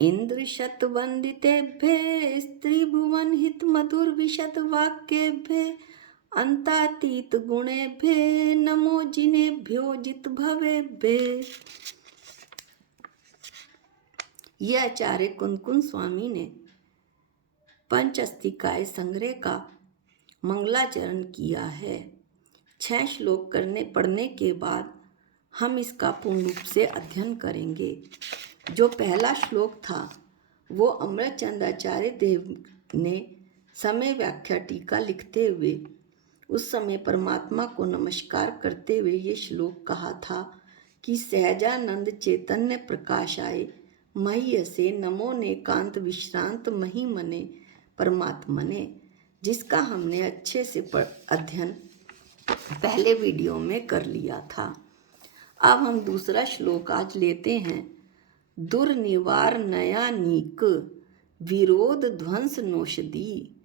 इंद्र शतवंदितेभ्ये स्त्रीभुवन हित मधुर विशद वाक्येभ्ये अंतातीत गुणेभ्ये नमो जिनेभ्यो जित भवेभ्ये। ये आचार्य कुंदकुंद स्वामी ने पंचअस्तिकाय संग्रह का मंगलाचरण किया है। 6 श्लोक पढ़ने के बाद हम इसका पूर्ण रूप से अध्ययन करेंगे। जो पहला श्लोक था वो अमृतचंद्राचार्य देव ने समय व्याख्या टीका लिखते हुए उस समय परमात्मा को नमस्कार करते हुए ये श्लोक कहा था कि सहजानंद चैतन्य प्रकाशाय महीयसे नमो नेकांत विश्रांत मही मने परमात्मने, जिसका हमने अच्छे से अध्ययन पहले वीडियो में कर लिया था। अब हम दूसरा श्लोक आज लेते हैं। दुर्निवारनयानीक विरोध ध्वंस नोषधि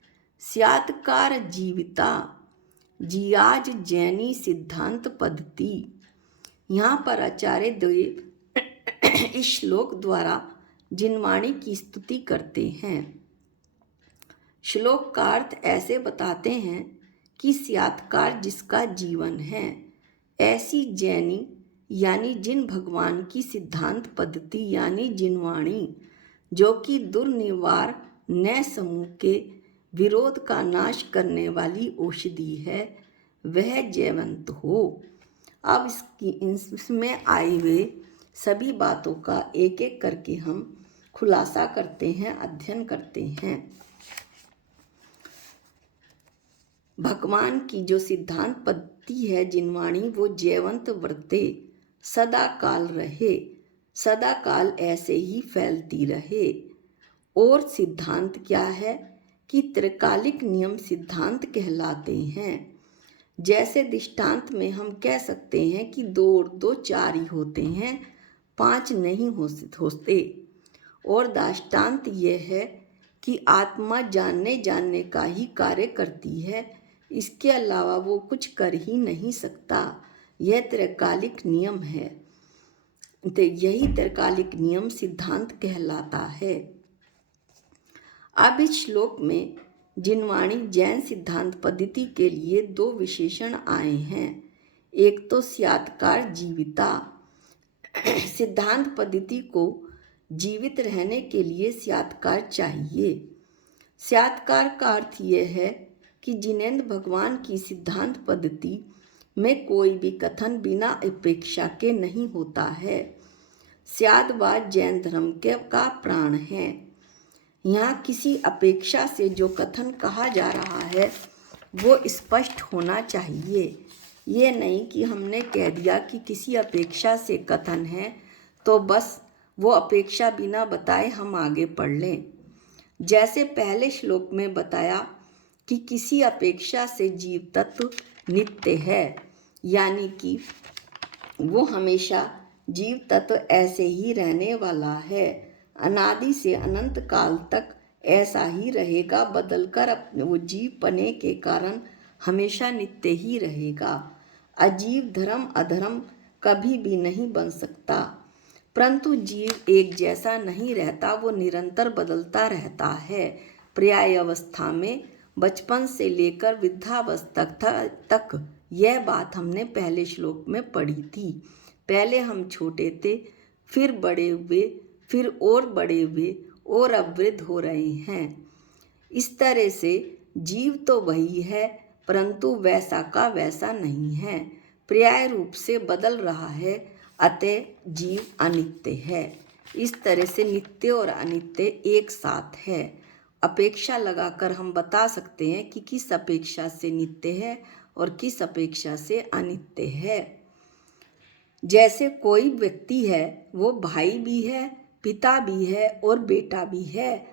स्यात्कार जीविता जियाज जैनी सिद्धांत पद्धति। यहाँ पर आचार्य देव इस श्लोक द्वारा जिनवाणी की स्तुति करते हैं। श्लोक का अर्थ ऐसे बताते हैं कि स्यात्कार जिसका जीवन है, ऐसी जैनी यानी जिन भगवान की सिद्धांत पद्धति यानी जिनवाणी जो कि दुर्निवार नए समूह के विरोध का नाश करने वाली औषधि है, वह जयवंत हो। अब इसमें आए हुए सभी बातों का एक एक करके हम खुलासा करते हैं, अध्ययन करते हैं। भगवान की जो सिद्धांत पद्धति है जिनवाणी, वो जयवंत वर्ते, सदा काल रहे, सदा काल ऐसे ही फैलती रहे। और सिद्धांत क्या है कि त्रिकालिक नियम सिद्धांत कहलाते हैं। जैसे दृष्टांत में हम कह सकते हैं कि 2 और 2 4 ही होते हैं, 5 नहीं होते। और दृष्टांत यह है कि आत्मा जानने का ही कार्य करती है, इसके अलावा वो कुछ कर ही नहीं सकता। यह त्रिकालिक नियम है, तो यही त्रिकालिक नियम सिद्धांत कहलाता है। अब इस श्लोक में जिनवाणी जैन सिद्धांत पद्धति के लिए 2 विशेषण आए हैं। एक तो स्यात्कार जीविता, सिद्धांत पद्धति को जीवित रहने के लिए स्यात्कार चाहिए। स्यात्कार का अर्थ यह है कि जिनेंद्र भगवान की सिद्धांत पद्धति में कोई भी कथन बिना अपेक्षा के नहीं होता है। स्यादवाद जैन धर्म का प्राण है। यहाँ किसी अपेक्षा से जो कथन कहा जा रहा है वो स्पष्ट होना चाहिए। ये नहीं कि हमने कह दिया कि किसी अपेक्षा से कथन है तो बस वो अपेक्षा बिना बताए हम आगे पढ़ लें। जैसे पहले श्लोक में बताया कि किसी अपेक्षा से जीव तत्व नित्य है, यानी कि वो हमेशा जीव तत्व ऐसे ही रहने वाला है, अनादि से अनंत काल तक ऐसा ही रहेगा, बदलकर अपने वो जीव पने के कारण हमेशा नित्य ही रहेगा। अजीव धर्म अधर्म कभी भी नहीं बन सकता, परंतु जीव एक जैसा नहीं रहता, वो निरंतर बदलता रहता है। पर्याय अवस्था में बचपन से लेकर वृद्धावस्था तक यह बात हमने पहले श्लोक में पढ़ी थी। पहले हम छोटे थे, फिर बड़े हुए, फिर और बड़े हुए और अब वृद्ध हो रहे हैं। इस तरह से जीव तो वही है, परंतु वैसा का वैसा नहीं है, पर्याय रूप से बदल रहा है, अतः जीव अनित्य है। इस तरह से नित्य और अनित्य एक साथ है। अपेक्षा लगाकर हम बता सकते हैं कि किस अपेक्षा से नित्य है और किस अपेक्षा से अनित्य है। जैसे कोई व्यक्ति है, वो भाई भी है, पिता भी है और बेटा भी है।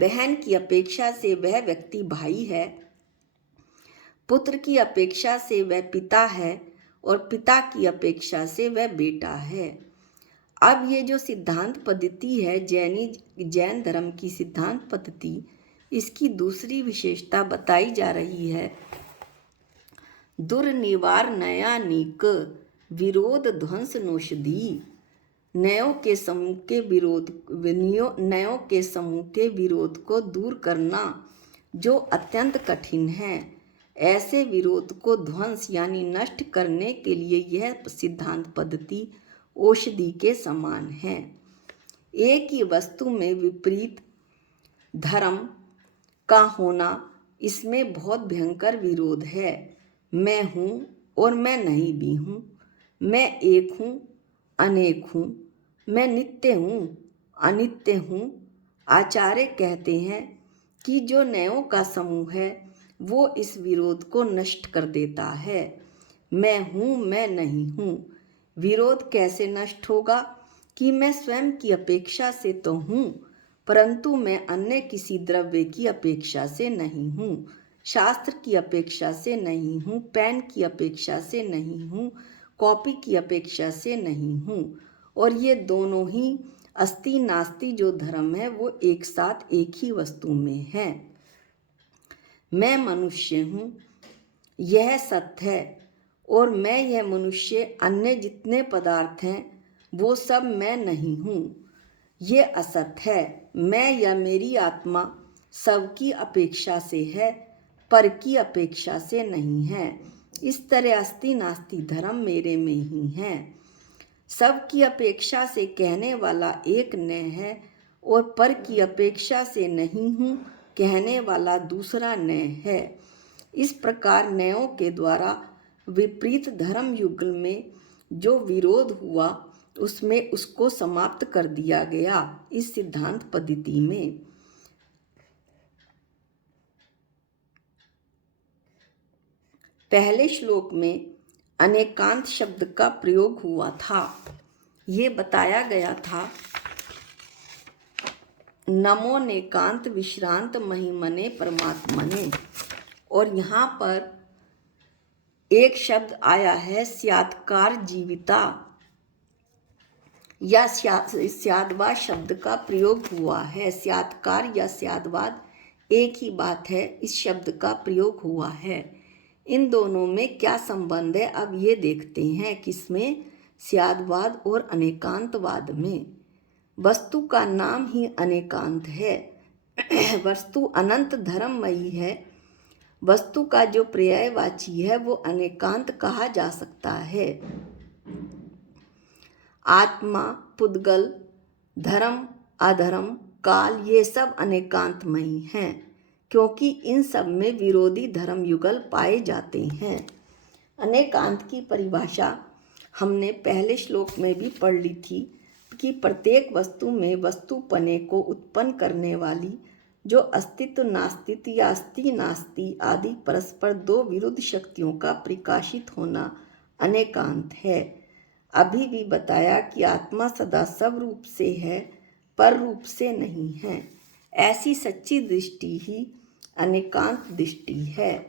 बहन की अपेक्षा से वह व्यक्ति भाई है, पुत्र की अपेक्षा से वह पिता है और पिता की अपेक्षा से वह बेटा है। अब ये जो सिद्धांत पद्धति है जैन धर्म की सिद्धांत पद्धति, इसकी दूसरी विशेषता बताई जा रही है। दुर्निवारनयानीक विरोध ध्वंस नोषधि। नयों के समूह के विरोध को दूर करना जो अत्यंत कठिन है। ऐसे विरोध को ध्वंस यानी नष्ट करने के लिए यह सिद्धांत पद्धति औषधि के समान है। एक ही वस्तु में विपरीत धर्म का होना, इसमें बहुत भयंकर विरोध है। मैं हूँ और मैं नहीं भी हूँ, मैं एक हूँ अनेक हूँ, मैं नित्य हूँ अनित्य हूँ। आचार्य कहते हैं कि जो नयों का समूह है वो इस विरोध को नष्ट कर देता है। मैं हूँ मैं नहीं हूँ विरोध कैसे नष्ट होगा कि मैं स्वयं की अपेक्षा से तो हूँ, परंतु मैं अन्य किसी द्रव्य की अपेक्षा से नहीं हूँ, शास्त्र की अपेक्षा से नहीं हूँ, पेन की अपेक्षा से नहीं हूँ, कॉपी की अपेक्षा से नहीं हूँ। और ये दोनों ही अस्ति नास्ति जो धर्म है वो एक साथ एक ही वस्तु में है। मैं मनुष्य हूँ, यह सत्य है, और मैं यह मनुष्य अन्य जितने पदार्थ हैं वो सब मैं नहीं हूँ, ये असत्य है। मैं या मेरी आत्मा सबकी अपेक्षा से है, पर की अपेक्षा से नहीं है। इस तरह अस्ति नास्ति धर्म मेरे में ही है। सबकी अपेक्षा से कहने वाला एक न है और पर की अपेक्षा से नहीं हूँ कहने वाला दूसरा न है। इस प्रकार नयों के द्वारा विपरीत धर्म युगल में जो विरोध हुआ उसमें उसको समाप्त कर दिया गया इस सिद्धांत पद्धति में। पहले श्लोक में अनेकांत शब्द का प्रयोग हुआ था। ये बताया गया था नमो नेकांत विश्रांत महिमने परमात्मने, और यहाँ पर एक शब्द आया है स्यात्कार जीविता या स्यादवाद शब्द का प्रयोग हुआ है। स्यात्कार या स्यादवाद एक ही बात है, इस शब्द का प्रयोग हुआ है। इन दोनों में क्या संबंध है अब ये देखते हैं। किसमें? स्यादवाद और अनेकांतवाद में। वस्तु का नाम ही अनेकांत है। वस्तु अनंत धर्ममयी है। वस्तु का जो पर्यायवाची है वो अनेकांत कहा जा सकता है। आत्मा, पुद्गल, धर्म, अधर्म, काल ये सब अनेकांतमयी हैं, क्योंकि इन सब में विरोधी धर्म युगल पाए जाते हैं। अनेकांत की परिभाषा हमने पहले श्लोक में भी पढ़ ली थी कि प्रत्येक वस्तु में वस्तुपने को उत्पन्न करने वाली जो अस्तित्व नास्तित्व या अस्ति नास्ति आदि परस्पर दो विरुद्ध शक्तियों का प्रकाशित होना अनेकांत है। अभी भी बताया कि आत्मा सदा सब रूप से है, पर रूप से नहीं है। ऐसी सच्ची दृष्टि ही अनेकांत दृष्टि है।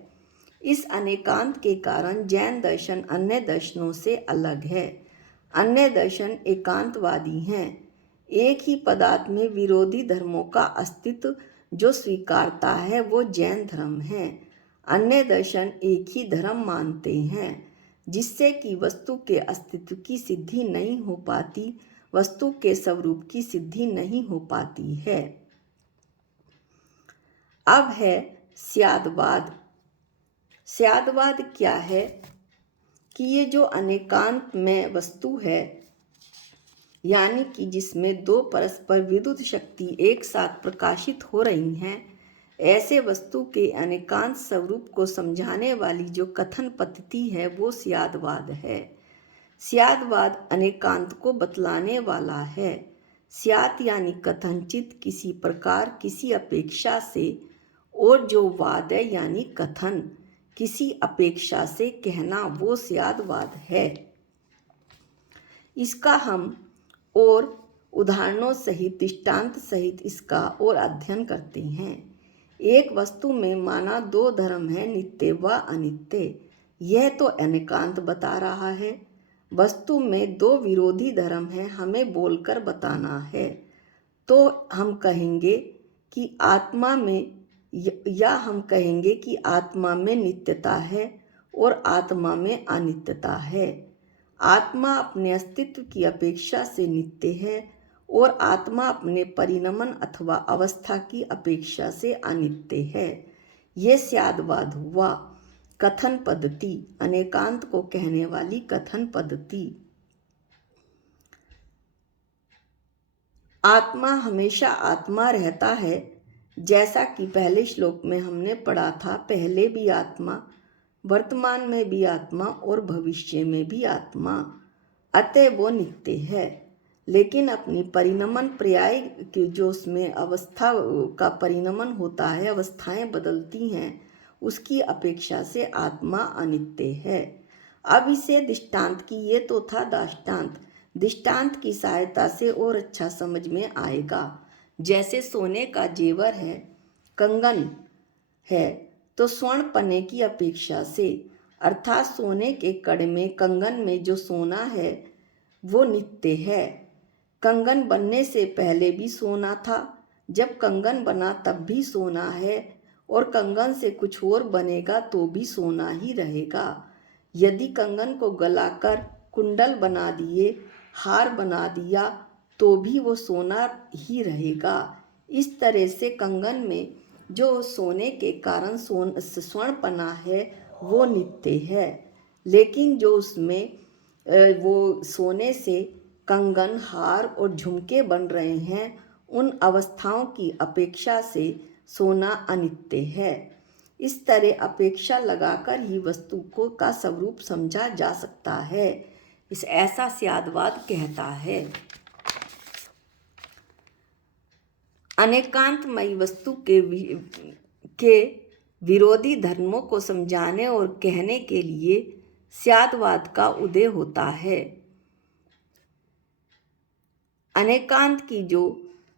इस अनेकांत के कारण जैन दर्शन अन्य दर्शनों से अलग है। अन्य दर्शन एकांतवादी हैं। एक ही पदार्थ में विरोधी धर्मों का अस्तित्व जो स्वीकारता है वो जैन धर्म है। अन्य दर्शन एक ही धर्म मानते हैं, जिससे कि वस्तु के अस्तित्व की सिद्धि नहीं हो पाती, वस्तु के स्वरूप की सिद्धि नहीं हो पाती है। अब है स्यादवाद। स्यादवाद क्या है कि ये जो अनेकांत में वस्तु है, यानी कि जिसमें दो परस्पर विरुद्ध शक्ति एक साथ प्रकाशित हो रही हैं, ऐसे वस्तु के अनेकांत स्वरूप को समझाने वाली जो कथन पद्धति है वो स्यादवाद है। स्यादवाद अनेकांत को बतलाने वाला है। स्यात् यानी कथनचित, किसी प्रकार, किसी अपेक्षा से, और जो वाद है यानी कथन, किसी अपेक्षा से कहना, वो स्यादवाद है। इसका हम और उदाहरणों सहित दृष्टांत सहित इसका और अध्ययन करते हैं। एक वस्तु में माना दो धर्म है, नित्य व अनित्य। यह तो अनेकांत बता रहा है। वस्तु में दो विरोधी धर्म है, हमें बोलकर बताना है। तो हम कहेंगे कि आत्मा में, या हम कहेंगे कि आत्मा में नित्यता है और आत्मा में अनित्यता है। आत्मा अपने अस्तित्व की अपेक्षा से नित्य है और आत्मा अपने परिणमन अथवा अवस्था की अपेक्षा से अनित्य है। ये स्यादवाद हुआ। कथन पद्धति, अनेकांत को कहने वाली कथन पद्धति। आत्मा हमेशा आत्मा रहता है, जैसा कि पहले श्लोक में हमने पढ़ा था। पहले भी आत्मा, वर्तमान में भी आत्मा और भविष्य में भी आत्मा, अतः वो नित्य है। लेकिन अपनी परिणमन पर्याय की जो उसमें अवस्था का परिणमन होता है, अवस्थाएं बदलती हैं, उसकी अपेक्षा से आत्मा अनित्य है। अब इसे दृष्टांत की, ये तो था दाष्टांत, दृष्टांत की सहायता से और अच्छा समझ में आएगा। जैसे सोने का जेवर है, कंगन है, तो स्वर्ण पने की अपेक्षा से, अर्थात सोने के कड़ में, कंगन में जो सोना है वो नित्य है। कंगन बनने से पहले भी सोना था, जब कंगन बना तब भी सोना है, और कंगन से कुछ और बनेगा तो भी सोना ही रहेगा। यदि कंगन को गलाकर कुंडल बना दिए, हार बना दिया, तो भी वो सोना ही रहेगा। इस तरह से कंगन में जो सोने के कारण स्वर्ण पना है वो नित्य है। लेकिन जो उसमें वो सोने से कंगन, हार और झुमके बन रहे हैं, उन अवस्थाओं की अपेक्षा से सोना अनित्य है। इस तरह अपेक्षा लगाकर ही वस्तु को का स्वरूप समझा जा सकता है। इस ऐसा स्यादवाद कहता है। अनेकांतमयी वस्तु के विरोधी धर्मों को समझाने और कहने के लिए स्यादवाद का उदय होता है। अनेकांत की जो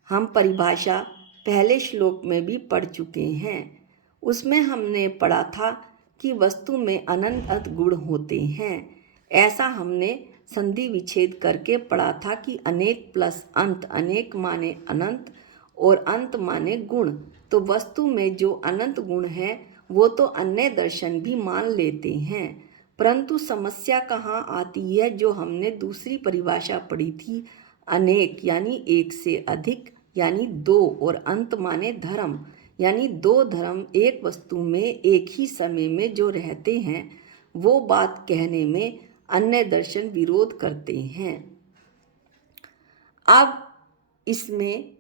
हम परिभाषा पहले श्लोक में भी पढ़ चुके हैं, उसमें हमने पढ़ा था कि वस्तु में अनंत गुण होते हैं। ऐसा हमने संधि विच्छेद करके पढ़ा था कि अनेक प्लस अंत, अनेक माने अनंत और अंत माने गुण। तो वस्तु में जो अनंत गुण है वो तो अन्य दर्शन भी मान लेते हैं, परंतु समस्या कहाँ आती है, जो हमने दूसरी परिभाषा पढ़ी थी, अनेक यानी एक से अधिक यानी दो, और अंत माने धर्म यानी दो धर्म एक वस्तु में एक ही समय में जो रहते हैं, वो बात कहने में अन्य दर्शन विरोध करते हैं। अब इसमें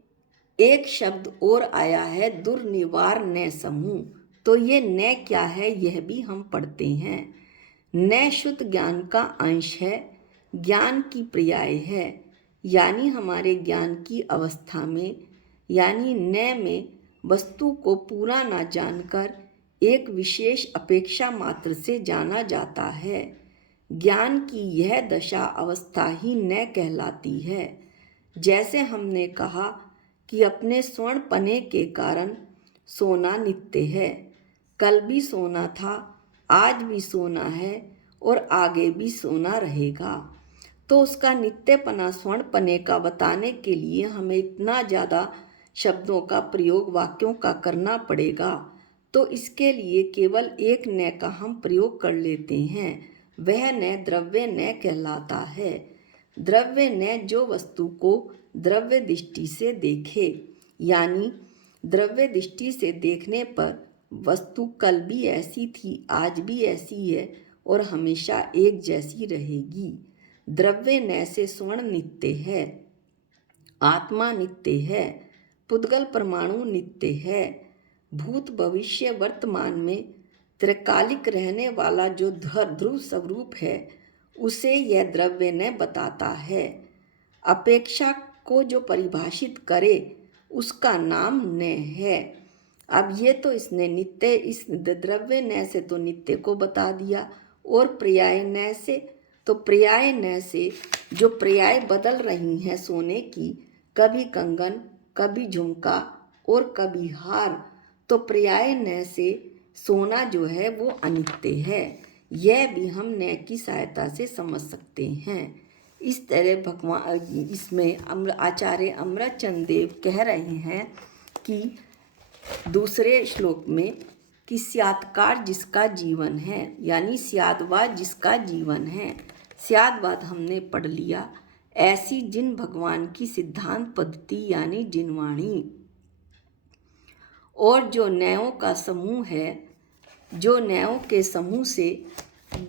एक शब्द और आया है, दुर्निवार न समूह। तो ये न क्या है, यह भी हम पढ़ते हैं। न शुद्ध ज्ञान का अंश है, ज्ञान की पर्याय है, यानी हमारे ज्ञान की अवस्था में, यानी न में वस्तु को पूरा ना जानकर एक विशेष अपेक्षा मात्र से जाना जाता है। ज्ञान की यह दशा अवस्था ही न कहलाती है। जैसे हमने कहा कि अपने स्वर्ण पने के कारण सोना नित्य है। कल भी सोना था, आज भी सोना है और आगे भी सोना रहेगा। तो उसका नित्यपना, स्वर्ण पने का बताने के लिए हमें इतना ज़्यादा शब्दों का प्रयोग, वाक्यों का करना पड़ेगा। तो इसके लिए केवल एक न का हम प्रयोग कर लेते हैं। वह न द्रव्य न कहलाता है। द्रव्य न जो वस्तु को द्रव्य दृष्टि से देखे, यानी द्रव्य दृष्टि से देखने पर वस्तु कल भी ऐसी थी, आज भी ऐसी है और हमेशा एक जैसी रहेगी। द्रव्य न से स्वर्ण नित्य है, आत्मा नित्य है, पुद्गल परमाणु नित्य है, भूत भविष्य वर्तमान में त्रिकालिक रहने वाला जो ध्रुव स्वरूप है, उसे यह द्रव्य न बताता है। अपेक्षा को जो परिभाषित करे उसका नाम न है। अब ये तो इसने नित्य, इस द्रव्य न से तो नित्य को बता दिया, और पर्याय न से, तो पर्याय न से जो पर्याय बदल रही हैं सोने की, कभी कंगन, कभी झुमका और कभी हार, तो पर्याय न से सोना जो है वो अनित्य है। यह भी हम न की सहायता से समझ सकते हैं। इस तरह भगवान इसमें आचार्य अमरचंद देव कह रहे हैं कि दूसरे श्लोक में कि स्यात्कार जिसका जीवन है, यानी स्यादवाद जिसका जीवन है, स्याद बाद हमने पढ़ लिया, ऐसी जिन भगवान की सिद्धांत पद्धति यानी जिनवाणी और जो न्यायों का समूह है, जो न्यायों के समूह से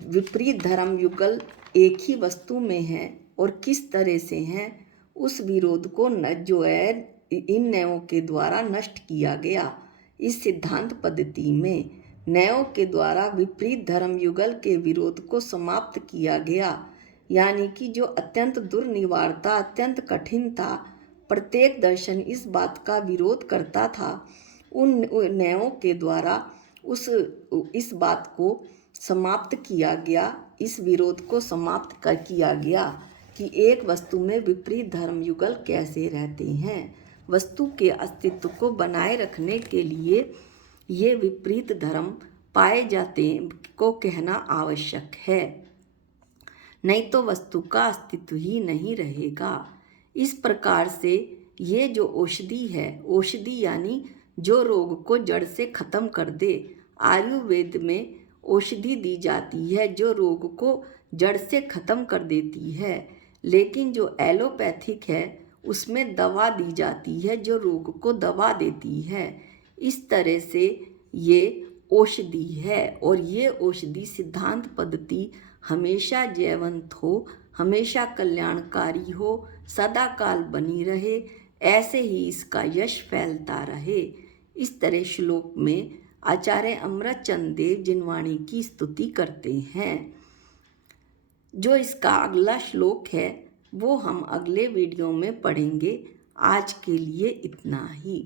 विपरीत धर्म युगल एक ही वस्तु में है और किस तरह से हैं, उस विरोध को जो है इन न्यायों के द्वारा नष्ट किया गया। इस सिद्धांत पद्धति में न्यायों के द्वारा विपरीत धर्म युगल के विरोध को समाप्त किया गया, यानी कि जो अत्यंत दुर्निवार था, अत्यंत कठिन था, प्रत्येक दर्शन इस बात का विरोध करता था। उन न्यायों के द्वारा इस बात को समाप्त किया गया, इस विरोध को समाप्त किया गया कि एक वस्तु में विपरीत धर्म युगल कैसे रहते हैं। वस्तु के अस्तित्व को बनाए रखने के लिए ये विपरीत धर्म पाए जाते को कहना आवश्यक है, नहीं तो वस्तु का अस्तित्व ही नहीं रहेगा। इस प्रकार से ये जो औषधि है, औषधि यानी जो रोग को जड़ से खत्म कर दे। आयुर्वेद में औषधि दी जाती है जो रोग को जड़ से खत्म कर देती है, लेकिन जो एलोपैथिक है उसमें दवा दी जाती है जो रोग को दबा देती है। इस तरह से ये औषधि है और ये औषधि सिद्धांत पद्धति हमेशा जयवंत हो, हमेशा कल्याणकारी हो, सदा काल बनी रहे, ऐसे ही इसका यश फैलता रहे। इस तरह श्लोक में आचार्य अमृतचंद देव जिनवाणी की स्तुति करते हैं। जो इसका अगला श्लोक है वो हम अगले वीडियो में पढ़ेंगे। आज के लिए इतना ही।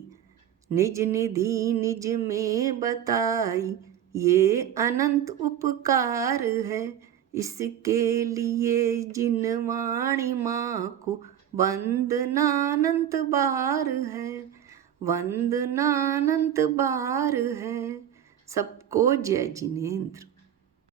निज निधि निज में बताई ये अनंत उपकार है, इसके लिए जिनवाणी माँ को वंदनानंत बार है, वंदनानंत बार है। सबको जय जिनेंद्र।